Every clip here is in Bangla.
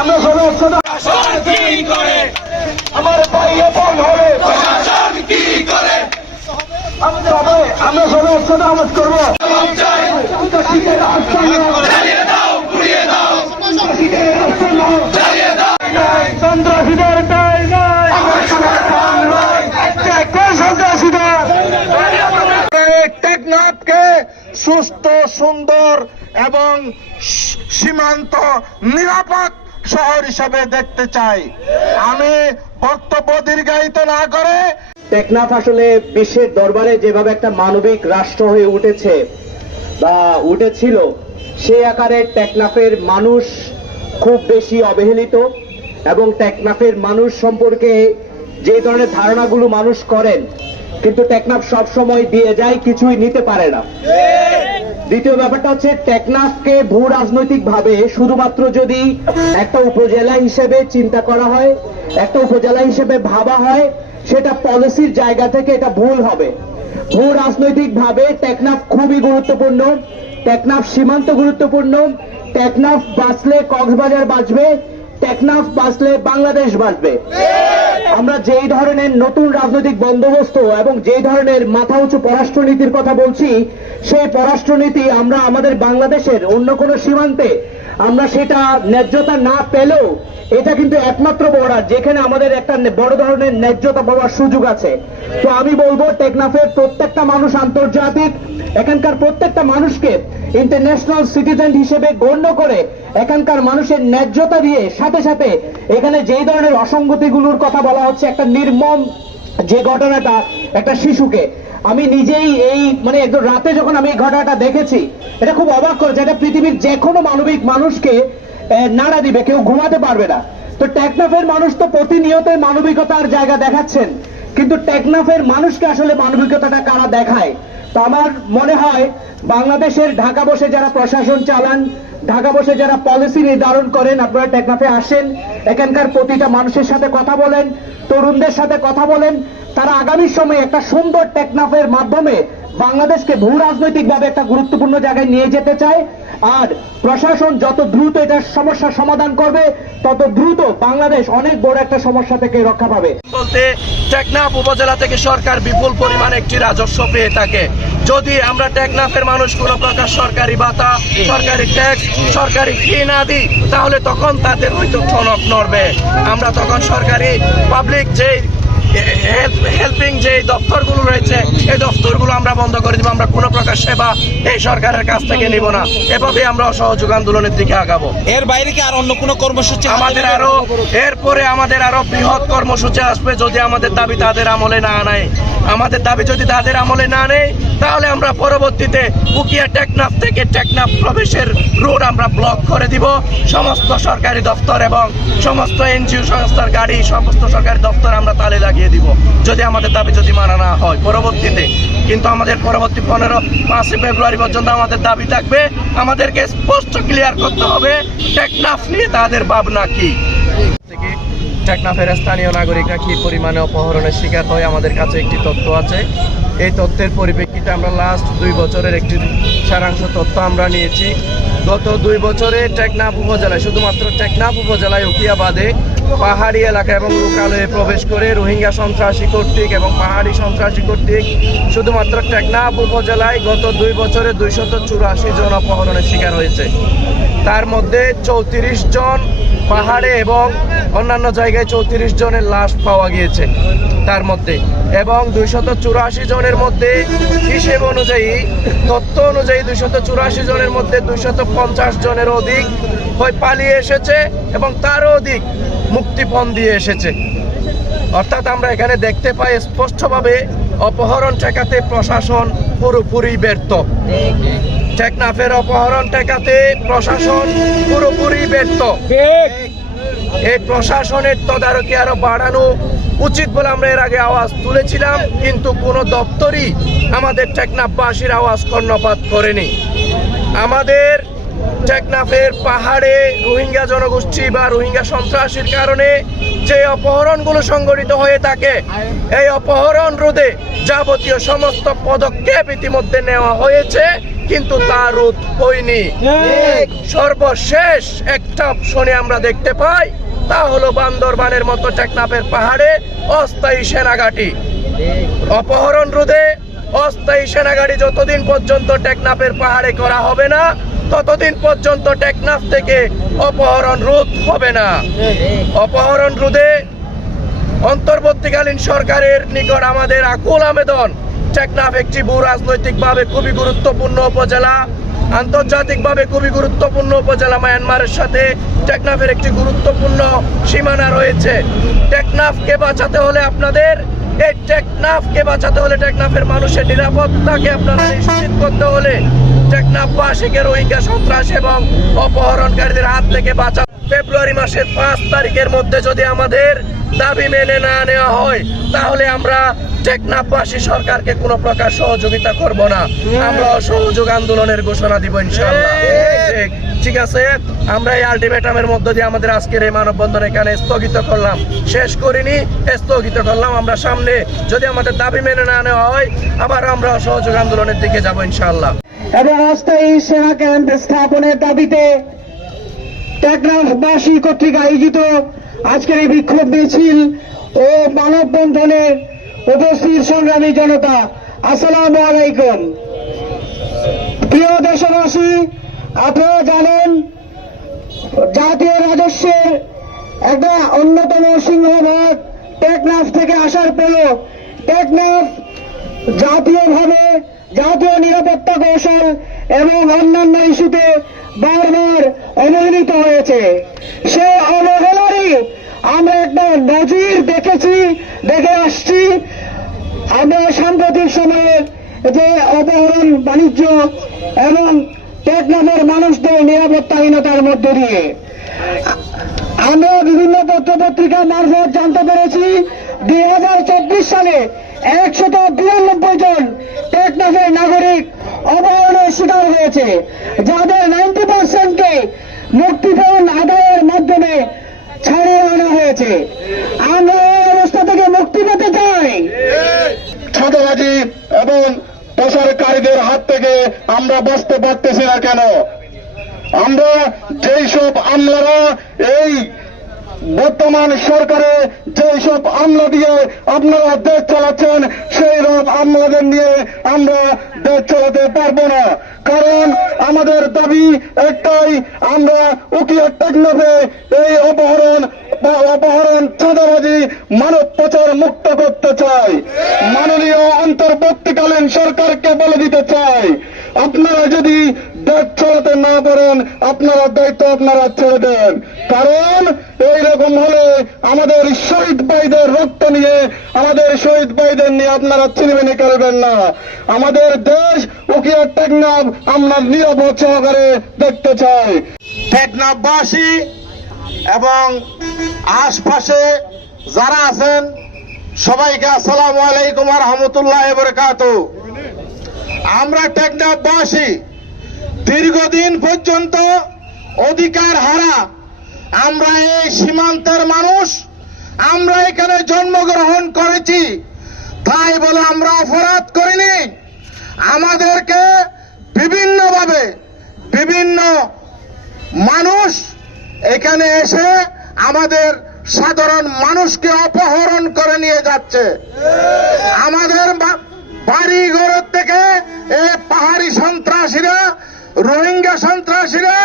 আমরা সবাই একসাথে আমার ভাই আপন হবে। আমাদের হবে আমরা সবাই একসাথে আওয়াজ করব। সন্ত্রাসীদের নাই। সুস্থ সুন্দর এবং সীমান্ত নিরাপদ শহর হিসাবে দেখতে চাই। আমি বক্তব্য দীর্ঘায়িত না করে টেকনাফ আসলে বিশ্বের দরবারে যেভাবে একটা মানবিক রাষ্ট্র হয়ে উঠেছে বা উঠেছিল সেই আকারে টেকনাফের মানুষ খুব বেশি অবহেলিত এবং টেকনাফের মানুষ সম্পর্কে যে ধরনের ধারণাগুলো মানুষ করেন, কিন্তু টেকনাফ সব সময় দিয়ে যায়, কিছুই নিতে পারে না। দ্বিতীয় ব্যাপারটা হচ্ছে টেকনাফকে ভূ রাজনৈতিক ভাবে শুধুমাত্র যদি একটা উপজেলা হিসেবে চিন্তা করা হয়, একটা উপজেলা হিসেবে ভাবা হয়, সেটা পলিসির জায়গা থেকে এটা ভুল হবে। ভূ রাজনৈতিক ভাবে টেকনাফ খুবই গুরুত্বপূর্ণ, টেকনাফ সীমান্ত গুরুত্বপূর্ণ, টেকনাফ বাঁচলে কক্সবাজার বাঁচবে, টেকনাফ বাঁচলে বাংলাদেশ বাঁচবে। আমরা যেই ধরনের নতুন রাজনৈতিক বন্দোবস্ত এবং যেই ধরনের মাথা উঁচু পররাষ্ট্রনীতির কথা বলছি, সেই পররাষ্ট্রনীতি আমরা আমাদের বাংলাদেশের অন্য কোনো সীমান্তে আমরা সেটা ন্যায্যতা না পেলেও এটা কিন্তু একমাত্র বর্ডার, যেখানে আমাদের একটা বড় ধরনের ন্যায্যতা পাওয়ার সুযোগ আছে। তো আমি বলব, টেকনাফের প্রত্যেকটা মানুষ আন্তর্জাতিক, এখানকার প্রত্যেকটা মানুষকে ইন্টারন্যাশনাল সিটিজেন হিসেবে গণ্য করে এখানকার মানুষের ন্যায্যতা দিয়ে সাথে সাথে এখানে যেই ধরনের অসঙ্গতিগুলোর কথা বলা হচ্ছে, একটা নির্মম যে ঘটনাটা, একটা শিশুকে আমি নিজেই এই মানে একদম রাতে যখন আমি এই ঘটনাটা দেখেছি, এটা খুব অবাক করেছে এটা পৃথিবীর যে কোনো মানবিক মানুষকে নাড়া দিবে, কেউ ঘুমাতে পারবে না। তো টেকনাফের মানুষ তো প্রতিনিয়ত মানবিকতার জায়গা দেখাচ্ছেন, কিন্তু টেকনাফের মানুষকে আসলে মানবিকতাটা কারা দেখায়? তো আমার মনে হয় বাংলাদেশের ঢাকা বসে যারা প্রশাসন চালান, ঢাকা বসে যারা পলিসি নির্ধারণ করেন, আপনারা টেকনাফে আসেন, এখানকার প্রতিটা মানুষের সাথে কথা বলেন, তরুণদের সাথে কথা বলেন, তারা আগামী সময়ে একটা সুন্দর টেকনাফের মাধ্যমে বাংলাদেশকে ভূ রাজনৈতিকভাবে একটা গুরুত্বপূর্ণ জায়গায় নিয়ে যেতে চায়। আর প্রশাসন যত দ্রুত এটার সমস্যার সমাধান করবে, তত দ্রুত বাংলাদেশ অনেক বড় একটা সমস্যা থেকে রক্ষা পাবে। বলতে টেকনাফ উপজেলা থেকে সরকার বিপুল পরিমাণে একটি রাজস্ব পেয়ে থাকে। যদি আমরা টেকনাফের মানুষ কোনো প্রকার সরকারি ভাতা, সরকারি ট্যাক্স সরকারি ফি না দিই, তাহলে তখন তাদের হয়তো ঠনক নড়বে। আমরা তখন সরকারি পাবলিক যে হেল্পিং যে দপ্তরগুলো রয়েছে এই দপ্তরগুলো আমরা বন্ধ করে দিব আমরা কোনো প্রকার সেবা এই সরকারের কাছ থেকে নিব না। এভাবে আমরা অসহযোগ আন্দোলনের দিকে আগাবো। এর বাইরে কি আর অন্য কোনো কর্মসূচি আমাদের আরও এরপরে আমাদের আরও বৃহৎ কর্মসূচি আসবে যদি আমাদের দাবি তাদের আমলে না নেয়। আমাদের দাবি যদি তাদের আমলে না নেয় তাহলে আমরা পরবর্তীতে উকিয়া টেকনাফ থেকে টেকনাফ প্রবেশের রোড আমরা ব্লক করে দিব। সমস্ত সরকারি দপ্তর এবং সমস্ত এনজিও সংস্থার গাড়ি, সমস্ত সরকারি দপ্তর আমরা তালে লাগিয়ে দিব। যদি আমাদের দাবি যদি মানা না হয় পরবর্তীতে। কিন্তু আমাদের পরবর্তী পনেরো পাঁচই ফেব্রুয়ারি পর্যন্ত আমাদের দাবি থাকবে, আমাদেরকে স্পষ্ট ক্লিয়ার করতে হবে, টেকনাফ নিয়ে তাদের ভাবনা কি? টেকনাফের স্থানীয় নাগরিকরা কি পরিমাণে অপহরণের শিকার হয় আমাদের কাছে একটি তথ্য আছে। এই তথ্যের পরিপ্রেক্ষিতে আমরা লাস্ট দুই বছরের একটি সারাংশ তথ্য আমরা নিয়েছি। গত দুই বছরে টেকনাফ উপজেলায়, শুধুমাত্র টেকনাফ উপজেলায় উকিয়াবাদে পাহাড়ি এলাকা এবং লোকালয়ে প্রবেশ করে রোহিঙ্গা সন্ত্রাসী কর্তৃক এবং পাহাড়ি সন্ত্রাসী কর্তৃক শুধুমাত্র টেকনাফ উপজেলায় গত দুই বছরে দুইশত চুরাশি জন অপহরণের শিকার হয়েছে। তার মধ্যে চৌত্রিশ জন পাহাড়ে এবং অন্যান্য জায়গায় চৌত্রিশ জনের লাশ পাওয়া গিয়েছে তার মধ্যে। এবং দুইশত চুরাশি জনের মধ্যে হিসেব অনুযায়ী, তথ্য অনুযায়ী দুইশত চুরাশি জনের মধ্যে দুইশত পঞ্চাশ জনের অধিক হয় পালিয়ে এসেছে এবং তারও অধিক মুক্তিপণ দিয়ে এসেছে। অর্থাৎ আমরা এখানে দেখতে পাই স্পষ্টভাবে অপহরণ ঠেকাতে প্রশাসন পুরোপুরি ব্যর্থ। টেকনাফের অপহরণ ঠেকাতে প্রশাসন পুরোপুরি ব্যর্থ। এই প্রশাসনের তদারকি আরও বাড়ানো উচিত বলে আমরা এর আগে আওয়াজ তুলেছিলাম কিন্তু কোনো দপ্তরই আমাদের টেকনাফবাসীর আওয়াজ কর্ণপাত করেনি। আমাদের টেকনাফের পাহাড়ে রোহিঙ্গা জনগোষ্ঠী বা রোহিঙ্গা সন্ত্রাসীর কারণে যে অপহরণগুলো সংগঠিত হয়ে থাকে এই অপহরণ রোধে যাবতীয় সমস্ত পদক্ষেপ ইতিমধ্যে নেওয়া হয়েছে কিন্তু তা রোধ হয়নি। সর্বশেষ একটা অপশনে আমরা দেখতে পাই তা হলো বান্দরবানের মতো টেকনাফের পাহাড়ে অস্থায়ী সেনাঘাটি। অপহরণ রোধে অস্থায়ী সেনাঘাটি যতদিন পর্যন্ত টেকনাফের পাহাড়ে করা হবে না ততদিন পর্যন্ত টেকনাফ থেকে অপহরণ রোধ হবে না। অপহরণ রোধে অন্তর্বর্তীকালীন সরকারের নিকট আমাদের আকুল আবেদন। টেকনাফ একটি ভূ রাজনৈতিকভাবে খুবই গুরুত্বপূর্ণ উপজেলা, আন্তর্জাতিকভাবে খুবই গুরুত্বপূর্ণ উপজেলা মায়ানমারের সাথে টেকনাফের একটি গুরুত্বপূর্ণ সীমানা রয়েছে। টেকনাফকে বাঁচাতে হলে আপনাদের এই টেকনাফকে বাঁচাতে হলে, টেকনাফের মানুষের নিরাপত্তাকে আপনারা নিশ্চিত করতে হলে, টেকনাফবাসীকে রোহিঙ্গা সন্ত্রাস এবং অপহরণকারীদের হাত থেকে বাঁচা ফেব্রুয়ারি মাসের পাঁচ তারিখের মধ্যে যদি আমাদের দাবি মেনে না নেওয়া হয় তাহলে আমরা টেকনাফবাসী সরকারকে কোনো প্রকার সহযোগিতা করব না। আমরা অসহযোগ আন্দোলনের ঘোষণা দিব ইনশাআল্লাহ। ঠিক- আছে? আমরা এই আলটিমেটামের মধ্য দিয়ে আমাদের আজকের এই মানববন্ধন এখানে স্থগিত করলাম। শেষ করিনি স্থগিত করলাম। আমরা সামনে যদি আমাদের দাবি মেনে না নেওয়া হয় আবার আমরা অসহযোগ আন্দোলনের দিকে যাব ইনশাআল্লাহ। এবং অস্থায়ী সেনা ক্যাম্প স্থাপনের দাবিতে টেকনাফবাসী কর্তৃক আয়োজিত আজকের এই বিক্ষোভ মিছিল ও মানববন্ধনের উপস্থিত সংগ্রামী জনতা, আসসালাম আলাইকুম। প্রিয় দেশবাসী, আপনারা জানেন, জাতীয় রাজস্বের একটা অন্যতম সিংহভাগ টেকনাফ থেকে আসার পরেও টেকনাফ জাতীয়ভাবে জাতীয় নিরাপত্তা কৌশল এবং অন্যান্য ইস্যুতে বারবার অবহেলিত হয়েছে। সে অবহেলারই আমরা একটা নজির দেখেছি, দেখে আসছি। আমরা সাম্প্রতিক সময়ে যে অপহরণ বাণিজ্য এবং টেকনাফের মানুষদের নিরাপত্তাহীনতার মধ্য দিয়ে। আমরা বিভিন্ন পত্র পত্রিকা মারফত জানতে পেরেছি, দুই হাজার চব্বিশ সালে একশত বিরানব্বই জন টেকনাফের নাগরিক অপহরণের শিকার হয়েছে, যাদের নাইনটি পার্সেন্টকে মুক্তিপণ আদায়ের মাধ্যমে ছাড়িয়ে আনা হয়েছে। আমরা এই অবস্থা থেকে মুক্তি পেতে চাই। ছাত্রবাজি এবং প্রসারকারীদের হাত থেকে আমরা বাঁচতে পারতেছি না কেন? আমরা যেই সব আমলারা এই বর্তমান সরকারে যেই সব আমলা দিয়ে আপনারা দেশ চালাচ্ছেন, সেই সব আমলাদের নিয়ে আমরা দেশ চালাতে পারব না। কারণ আমাদের দাবি একটাই, আমরা উকিয়া টেকনাফে এই অপহরণ অপহরণ, চাঁদাবাজি, মানব পাচার মুক্ত করতে চাই। মাননীয় অন্তর্বর্তীকালীন সরকারকে বলে দিতে চাই, আপনারা যদি দেশ চালাতে না পারেন, আপনারা দায়িত্ব আপনারা ছেড়ে দেন। কারণ এইরকম হলে আমাদের শহীদ ভাইদের রক্ত নিয়ে, আমাদের শহীদ ভাইদের নিয়ে আপনারা চিনবেনি করবেন না। আমাদের দেশ উকিয়া টেকনাফ আমরা নিরাপদ সহকারে দেখতে চাই। টেকনাফবাসী এবং আশপাশে যারা আছেন, সবাইকে আসসালামু আলাইকুম রহমতুল্লাহ বরকাত আমরা টেকনাফবাসী দীর্ঘদিন পর্যন্ত অধিকার হারা। আমরা এই সীমান্তের মানুষ। আমরা এখানে জন্মগ্রহণ করেছি। তাই বলে আমরা অপরাধ করিনি। আমাদেরকে বিভিন্নভাবে বিভিন্ন মানুষ এখানে এসে আমাদের সাধারণ মানুষকে অপহরণ করে নিয়ে যাচ্ছে। আমাদের বাড়ি ঘরের থেকে এই পাহাড়ি সন্ত্রাসীরা রোহিঙ্গা সন্ত্রাসীরা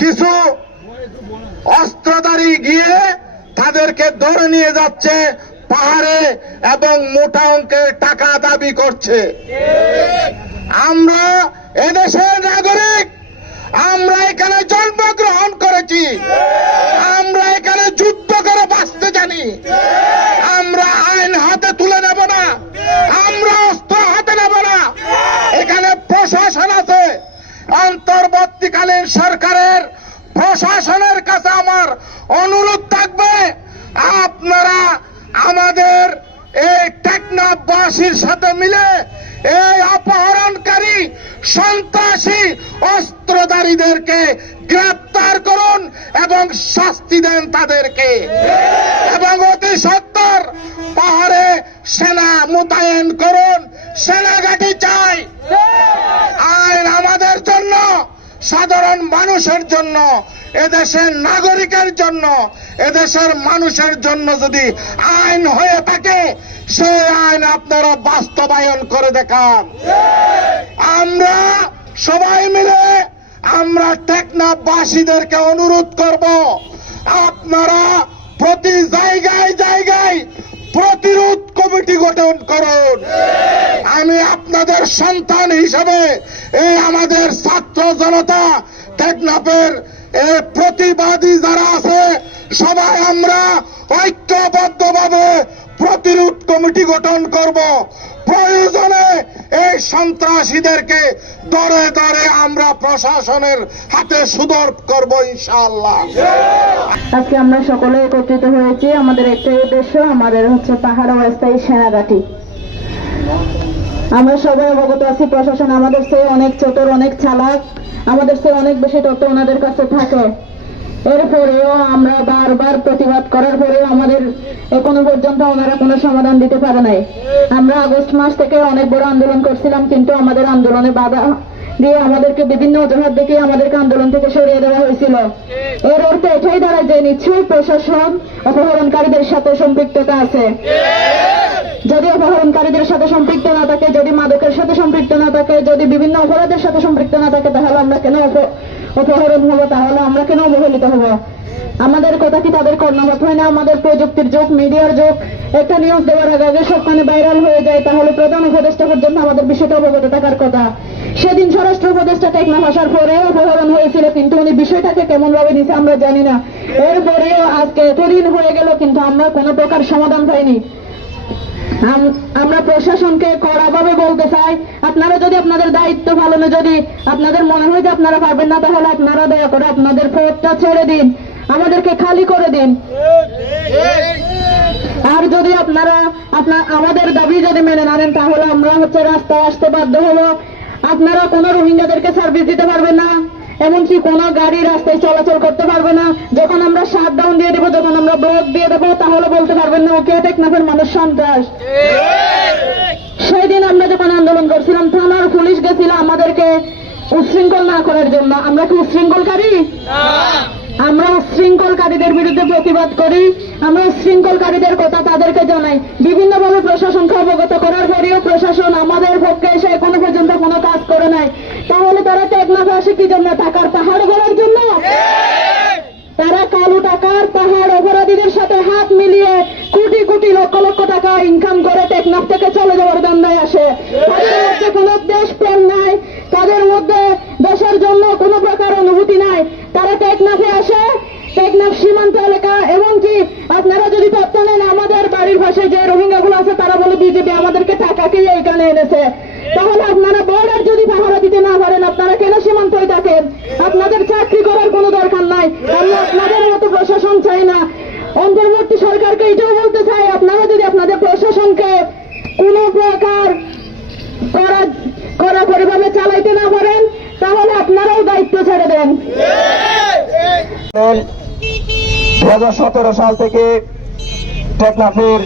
কিছু অস্ত্রধারী গিয়ে তাদেরকে ধরে নিয়ে যাচ্ছে পাহাড়ে এবং মোটা অঙ্কের টাকা দাবি করছে। আমরা এদেশের নাগরিক, আমরা এখানে জন্মগ্রহণ করেছি, আমরা এখানে যুদ্ধ করে বাঁচতে জানি, আমরা আইন হাতে তুলে নেব না আমরা অস্ত্র হাতে নেব না এখানে প্রশাসন আছে অন্তর্বর্তীকালীন সরকারের প্রশাসনের কাছে আমার অনুরোধ থাকবে আপনারা আমাদের এই টেকনাফবাসীর সাথে মিলে এই অপহরণকারী সন্ত্রাসী অস্ত্রধারীদেরকে গ্রেপ্তার করুন এবং শাস্তি দেন তাদেরকে এবং অতি সত্তর পাহাড়ে সেনা মোতায়েন করুন সেনাঘাটি চাই। আইন আমাদের জন্য, সাধারণ মানুষের জন্য, এদেশের নাগরিকের জন্য, এদেশের মানুষের জন্য যদি আইন হয়ে থাকে, সেই আইন আপনারা বাস্তবায়ন করে দেখান। আমরা সবাই মিলে আমরা টেকনাফবাসীদেরকে অনুরোধ করব, আপনারা প্রতি জায়গায় জায়গায় কমিটি গঠন করুন। আমি আপনাদের সন্তান হিসেবে এই আমাদের ছাত্র জনতা টেকনাফের প্রতিবাদী যারা আছে, সবাই আমরা ঐক্যবদ্ধভাবে প্রতিরোধ কমিটি গঠন করব। প্রয়োজনে এই সন্ত্রাসীদেরকে দরে দরে আমরা প্রশাসনের হাতে সুদর করব ইনশাআল্লাহ। আজকে আমরা সকলে একত্রিত হয়েছি আমাদের একটাই উদ্দেশ্য, আমাদের হচ্ছে পাহাড় অস্থায়ী সেনাঘাটি। আমরা সবাই অবগত আছি, প্রশাসন আমাদের চেয়ে অনেক চতুর, অনেক চালাক, আমাদের চেয়ে অনেক বেশি তথ্য ওনাদের কাছে থাকে। এরপরেও আমরা বারবার প্রতিবাদ করার পরেও আমাদের এখনও পর্যন্ত ওনারা কোনো সমাধান দিতে পারে নাই। আমরা আগস্ট মাস থেকে অনেক বড় আন্দোলন করছিলাম, কিন্তু আমাদের আন্দোলনে বাধা দিয়ে আমাদেরকে বিভিন্ন অজুহাত দেখিয়ে আমাদেরকে আন্দোলন থেকে সরিয়ে দেওয়া হয়েছিল। এর অর্থ এটাই দাঁড়ায় যে নিশ্চয়ই প্রশাসন অপহরণকারীদের সাথে সম্পৃক্ততা আছে। যদি অপহরণকারীদের সাথে সম্পৃক্ত না থাকে, যদি মাদকের সাথে সম্পৃক্ত না থাকে, যদি বিভিন্ন অপরাধের সাথে সম্পৃক্ত না থাকে, তাহলে আমরা কেন অপহরণ হব তাহলে আমরা কেন অবহেলিত হব? আমাদের কথা কি তাদের কর্ণপাত হয় না? আমাদের প্রযুক্তির যুগ, মিডিয়ার যুগ, একটা নিউজ দেওয়ার আগে আগে সবখানে ভাইরাল হয়ে যায়, তাহলে প্রধান উপদেষ্টা পর্যন্ত আমাদের বিষয়টা অবগত থাকার কথা। সেদিন স্বরাষ্ট্র উপদেষ্টা টেকনাফ আসার পরেও অপহরণ হয়েছিল, কিন্তু উনি বিষয়টাকে কেমন ভাবে নিছে আমরা জানি না। এরপরেও আজকে এতদিন হয়ে গেল, কিন্তু আমরা কোনো প্রকার সমাধান পাইনি। আমরা প্রশাসনকে কড়াভাবে বলতে চাই, আপনারা যদি আপনাদের দায়িত্ব পালনে যদি আপনাদের মনে হয় যে আপনারা পারবেন না, তাহলে আপনারা দয়া করে আপনাদের পথটা ছেড়ে দিন, আমাদেরকে খালি করে দিন। আর যদি আপনারা, আপনার, আমাদের দাবি যদি মেনে না নেন, তাহলে আমরা হচ্ছে রাস্তায় আসতে বাধ্য হব। আপনারা কোনো রোহিঙ্গাদেরকে সার্ভিস দিতে পারবেন না। এমনকি কোনো গাড়ি রাস্তায় চলাচল করতে পারবে না। যখন আমরা শাট ডাউন দিয়ে দেবো যখন আমরা ব্লক দিয়ে দেবো তাহলে বলতে পারবেন না ওকে টেকনাফের মানুষ সন্ত্রাস। সেই দিন আমরা যখন আন্দোলন করছিলাম থানার পুলিশ গেছিল আমাদেরকে উচ্ছৃঙ্খল না করার জন্য। আমরা কি উচ্ছৃঙ্খলকারী? আমরা উচ্ছৃঙ্খলকারীদের বিরুদ্ধে প্রতিবাদ করি। আমরা উচ্ছৃঙ্খলকারীদের কথা তাদেরকে জানাই। বিভিন্নভাবে প্রশাসনকে অবগত করার পরেও প্রশাসন আমাদের পক্ষে এসে এখনও পর্যন্ত কোনো কাজ করে নাই। তাহলে তারা টেকনাফে আসে কি জন্য? টাকার পাহাড় গড়ার জন্য? তারা কালো টাকার পাহাড় অপরাধীদের সাথে হাত মিলিয়ে কোটি কোটি লক্ষ লক্ষ টাকা ইনকাম করে টেকনাফ থেকে চলে যাওয়ার ধান্দায় আসে। কোনো দেশ প্রেম নাই। তাদের মধ্যে দেশের জন্য কোনো প্রকার অনুভূতি নাই। তারা টেকনাফে আসে। টেকনাফ সীমান্ত এলাকা, এমনকি আপনারা যদি তথ্য নেন, আমাদের বাড়ির পাশে যে রোহিঙ্গা গুলো আছে, তারা বলে, বিজেপি আমাদেরকে টাকা খেয়ে এখানে এনেছে। তাহলে আপনারা বর্ডার যদি না পারেন আপনারা কেন সীমান্তই থাকেন? আপনাদের চাকরি করার কোনো দরকার নাই। আমরা আপনাদের মতো প্রশাসন চাই না। অন্তর্বর্তী সরকারকে এটাও বলতে চাই আপনারা যদি আপনাদের প্রশাসনকে কোনো প্রকার করা করা পরিভাবে চালাইতে না পারেন, তাহলে আপনারাও দায়িত্ব ছেড়ে দেন। দু হাজার সতেরো সাল থেকে টেকনাফের